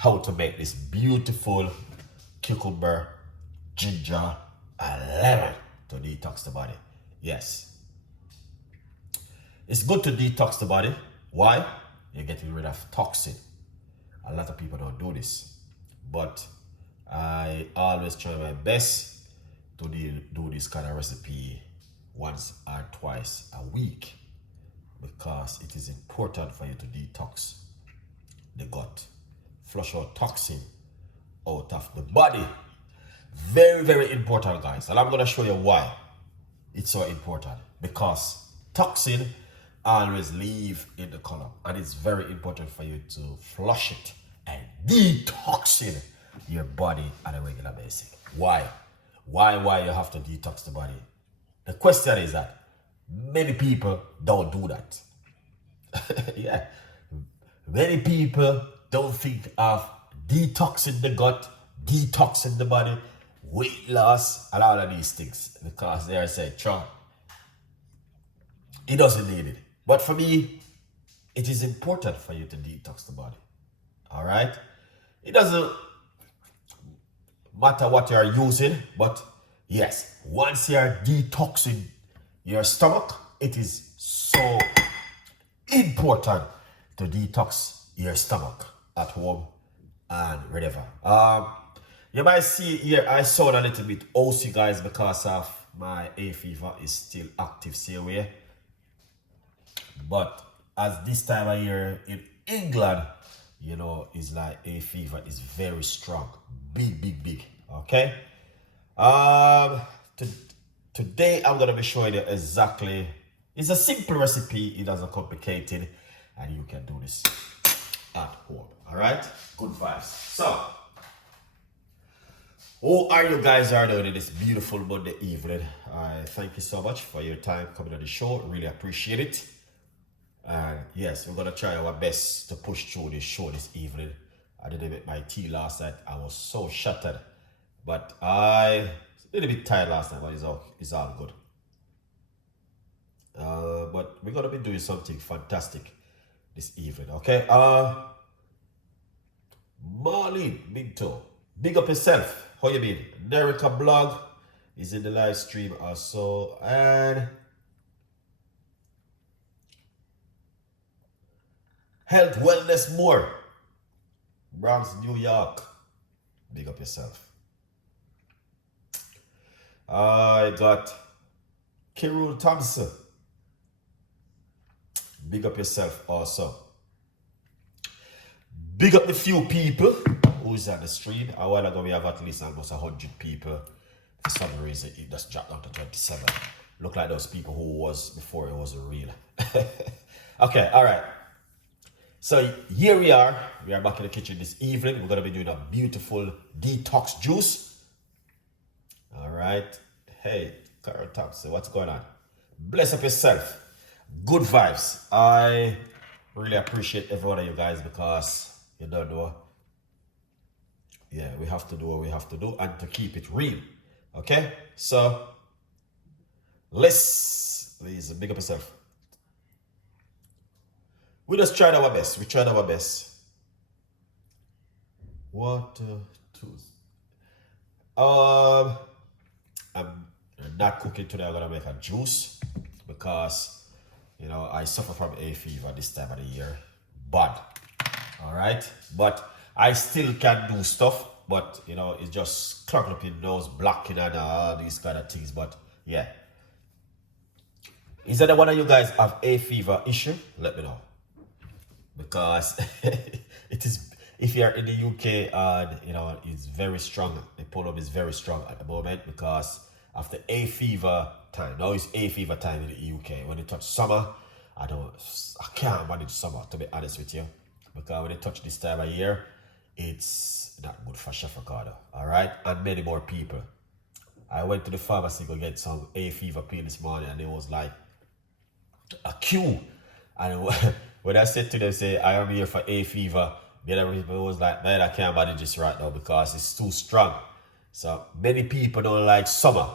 how to make this beautiful cucumber, ginger, and lemon to detox the body. Yes, it's good to detox the body. Why? You're getting rid of toxin. A lot of people don't do this, but I always try my best to do this kind of recipe once or twice a week, because it is important for you to detox the gut, flush out toxin out of the body. Very, very important, guys. And I'm going to show you why it's so important. Because toxin always live in the column, and it's very important for you to flush it and detoxin your body on a regular basis. Why you have to detox the body? The question is that many people don't do that. Yeah, many people don't think of detoxing the gut, detoxing the body, weight loss, and all of these things, because they are saying, "Sure, it doesn't need it." But for me, it is important for you to detox the body. All right, it doesn't matter what you are using, but yes, once you are detoxing your stomach, it is so important to detox your stomach at home and wherever. You might see here I sound a little bit OC, guys, because of my hay fever is still active, stay away. But as this time of year in England, you know, it's like hay fever is very strong, big. Okay. Today I'm gonna be showing you exactly. It's a simple recipe. It doesn't complicated, and you can do this at home. All right. Good vibes. So, how are you guys doing this beautiful Monday evening? I thank you so much for your time coming on the show. Really appreciate it. Yes, we're gonna try our best to push through this show this evening. I didn't make my tea last night. I was so shattered, but I was a little bit tired last night, but it's all good. But we're gonna be doing something fantastic this evening, okay? Marlene, big toe, big up yourself. How you been? Nerica blog is in the live stream also, and Health Wellness More, Bronx, New York. Big up yourself. I got Kirul Thompson. Big up yourself also. Big up the few people who's on the stream. A while ago we have at least almost 100 people. For some reason it just dropped down to 27. Look like those people who was before it was real. Okay, all right. So here we are back in the kitchen this evening. We're gonna be doing a beautiful detox juice. All right. Hey, Carol Thompson, what's going on? Bless up yourself. Good vibes. I really appreciate every one of you guys, because you don't know. Yeah, we have to do what we have to do and to keep it real. Okay? So please big up yourself. We just tried our best. We tried our best. What I'm not cooking today. I'm gonna make a juice because, you know, I suffer from hay fever this time of the year. Bad. All right, but I still can do stuff. But you know, it's just clogging up your nose, blocking, and all these kind of things. But yeah, is there one of you guys have hay fever issue? Let me know. Because it is, if you're in the UK and you know it's very strong, the pollen is very strong at the moment because of the hay fever time. Now it's hay fever time in the UK. When it touch summer, I can't manage summer, to be honest with you, because when it touch this time of year, it's not good for Chef Ricardo. All right, and many more people. I went to the pharmacy to get some hay fever pill this morning, and it was like a queue. And when I said to them, say, I am here for hay fever, the other people was like, man, I can't manage this right now because it's too strong. So many people don't like summer.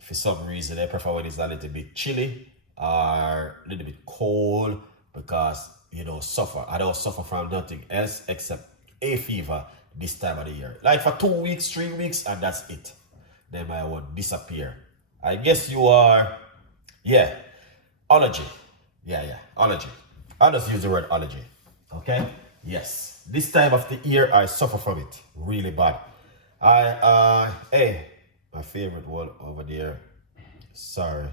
For some reason, they prefer when it's a little bit chilly or a little bit cold, because, you know, I don't suffer from nothing else except hay fever this time of the year. Like for 2 weeks, 3 weeks, and that's it. Then my one disappear. I guess you are, yeah, allergy. Yeah, allergy. I'll just use the word allergy. Okay? Yes. This time of the year, I suffer from it really bad. Hey, my favorite one over there. Sorry.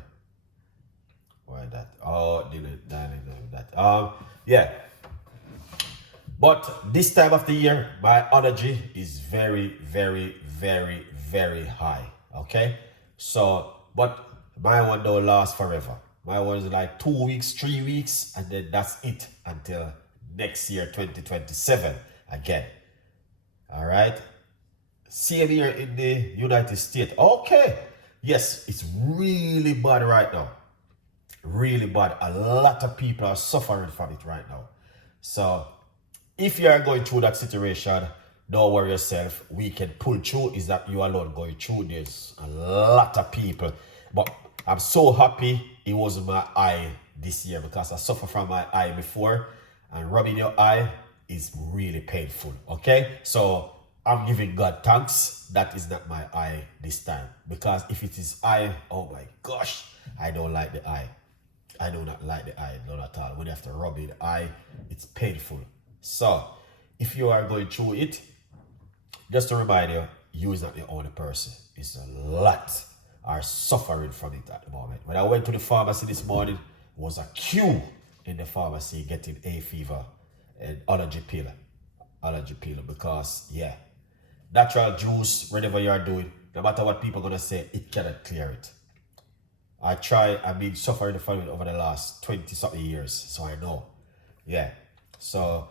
Why that? Oh, that. Yeah. But this time of the year, my allergy is very, very, very, very high. Okay? So, but my one don't last forever. My one is like 2 weeks, 3 weeks, and then that's it until next year, 2027 again. All right? Same here in the United States. Okay. Yes, it's really bad right now. Really bad. A lot of people are suffering from it right now. So, if you are going through that situation, don't worry yourself. We can pull through. Is that you alone going through? There's a lot of people. But I'm so happy it wasn't my eye this year, because I suffered from my eye before. And rubbing your eye is really painful. Okay? So I'm giving God thanks that is not my eye this time. Because if it is eye, oh my gosh, I don't like the eye. I do not like the eye, not at all. When you have to rub the eye, it's painful. So, if you are going through it, just to remind you, you is not the only person. It's a lot are suffering from it at the moment. When I went to the pharmacy this morning, there was a queue in the pharmacy getting hay fever and allergy pill. Because, yeah, natural juice, whatever you are doing, no matter what people are going to say, it cannot clear it. I've been suffering from it over the last 20-something years, so I know. Yeah, so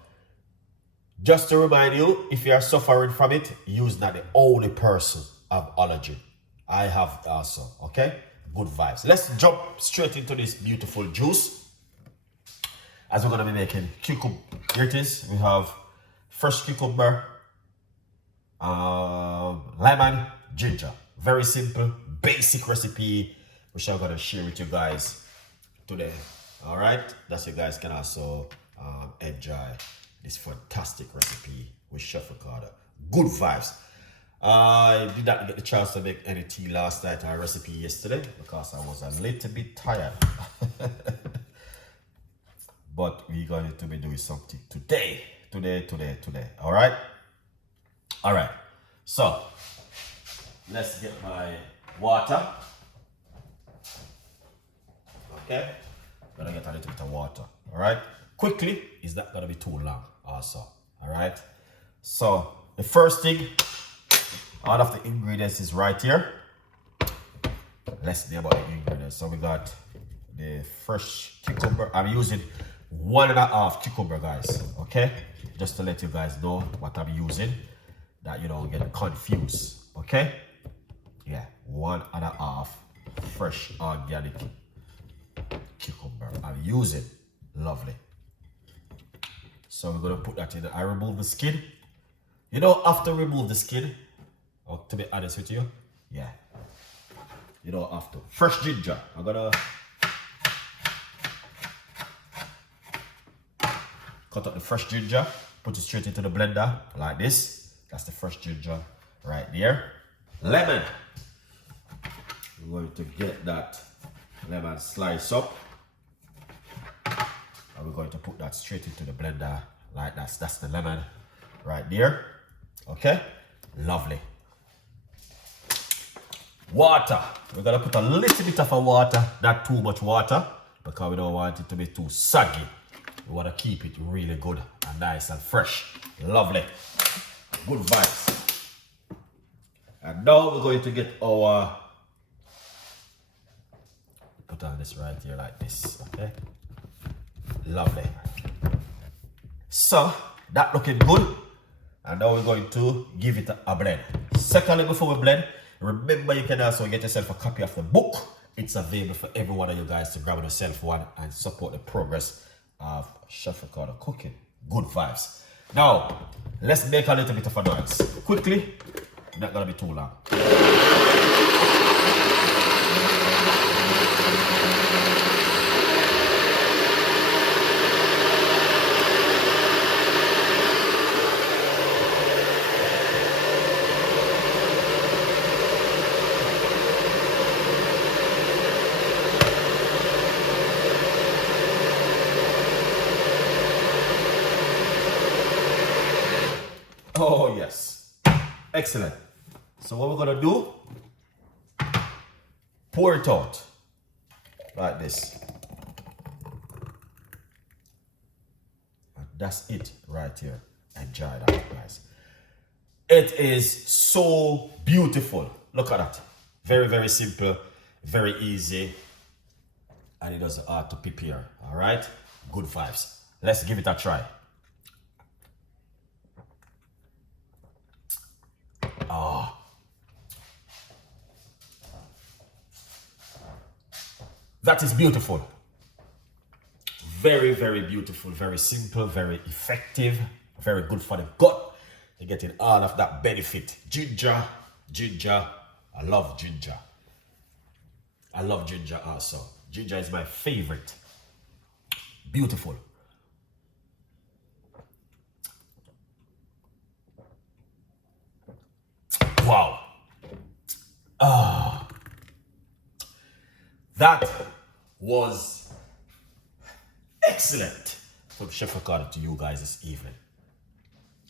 just to remind you, if you are suffering from it, you're not the only person of allergy. I have also, okay? Good vibes. Let's jump straight into this beautiful juice. As we're going to be making cucumber. Here it is. We have fresh cucumber, lemon, ginger. Very simple, basic recipe, which I'm going to share with you guys today. All right? That you guys can also enjoy this fantastic recipe with Chef Ricardo. Good vibes. I did not get the chance to make any tea last night or recipe yesterday because I was a little bit tired. But we're going to be doing something today. All right? All right. So, let's get my water. Okay? Gonna get a little bit of water. All right? Quickly, is not gonna be too long also. All right? So, the first thing, all of the ingredients is right here. Let's name about the ingredients. So, we got the fresh cucumber. I'm using 1.5 cucumber, guys. Okay? Just to let you guys know what I'm using, that you don't get confused. Okay? Yeah, 1.5 fresh organic cucumber I'm using. Lovely. So we're gonna put that in. I remove the skin. You don't have to remove the skin, or to be honest with you, yeah, you don't have to. Fresh ginger. I'm gonna cut up the fresh ginger, put it straight into the blender like this. That's the fresh ginger right there. Lemon. We're going to get that lemon slice up, and we're going to put that straight into the blender like that. That's the lemon right there. Okay, lovely. Water. We're gonna put a little bit of water, not too much water, because we don't want it to be too soggy. We want to keep it really good and nice and fresh. Lovely. Good vibes. And now we're going to get our, put on this right here like this, okay? Lovely. So, that looking good. And now we're going to give it a blend. Secondly, before we blend, remember you can also get yourself a copy of the book. It's available for every one of you guys to grab yourself one and support the progress of Chef Ricardo cooking. Good vibes. Now, let's make a little bit of a noise. Quickly, not gonna be too long. Oh yes. Excellent. So what we're gonna do, pour it out like this. And that's it right here. Enjoy that, guys. It is so beautiful. Look at that. Very, very simple, very easy, and it doesn't hard to prepare. All right, good vibes. Let's give it a try. That is beautiful. Very, very beautiful, very simple, very effective, very good for the gut. You're getting all of that benefit. Ginger, ginger. I love ginger. I love ginger also. Ginger is my favorite. Beautiful. Wow. That was excellent. From Chef Ricardo to you guys this evening.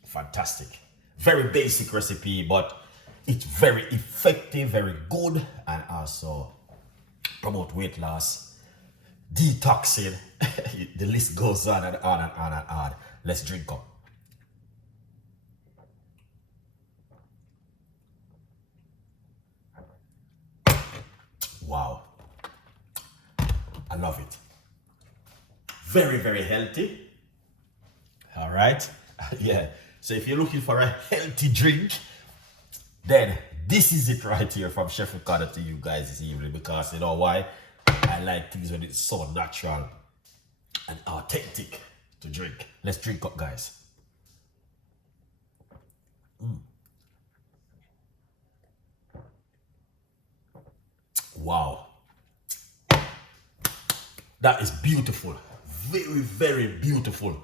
Fantastic. Very basic recipe, but it's very effective, very good, and also promote weight loss, detoxing. The list goes on and on and on and on. Let's drink up. Wow. I love it. Very, very healthy. All right. Yeah. So if you're looking for a healthy drink, then this is it right here from Chef Ricardo to you guys this evening, because you know why? I like things when it's so natural and authentic to drink. Let's drink up, guys. Wow. That is beautiful. Very, very beautiful.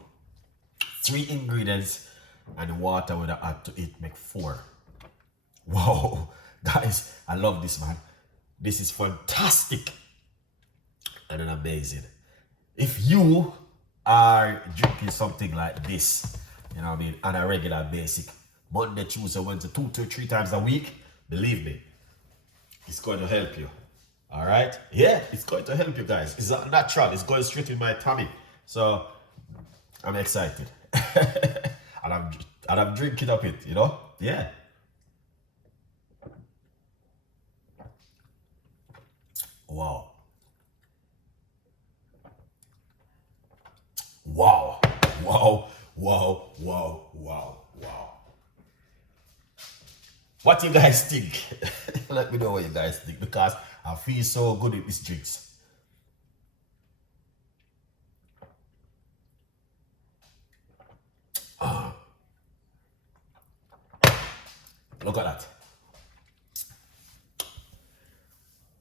3 ingredients and the water with I add to it make 4. Wow. Guys, I love this, man. This is fantastic and amazing. If you are drinking something like this, you know what I mean, on a regular basis, Monday, Tuesday, Wednesday, 2 to 3 times a week, believe me, it's going to help you. All right? Yeah, it's going to help you guys. It's not natural. It's going straight in my tummy. So I'm excited. and I'm drinking up it, you know? Yeah. Wow. Wow. Wow. Wow. Wow. Wow. Wow. What you guys think? Let me know what you guys think, because I feel so good with these drinks. Look at that.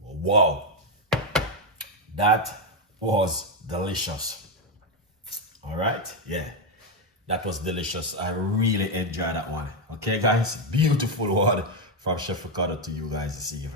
Wow. That was delicious. All right? Yeah. That was delicious. I really enjoyed that one. Okay, guys? Beautiful one from Chef Ricardo to you guys this evening.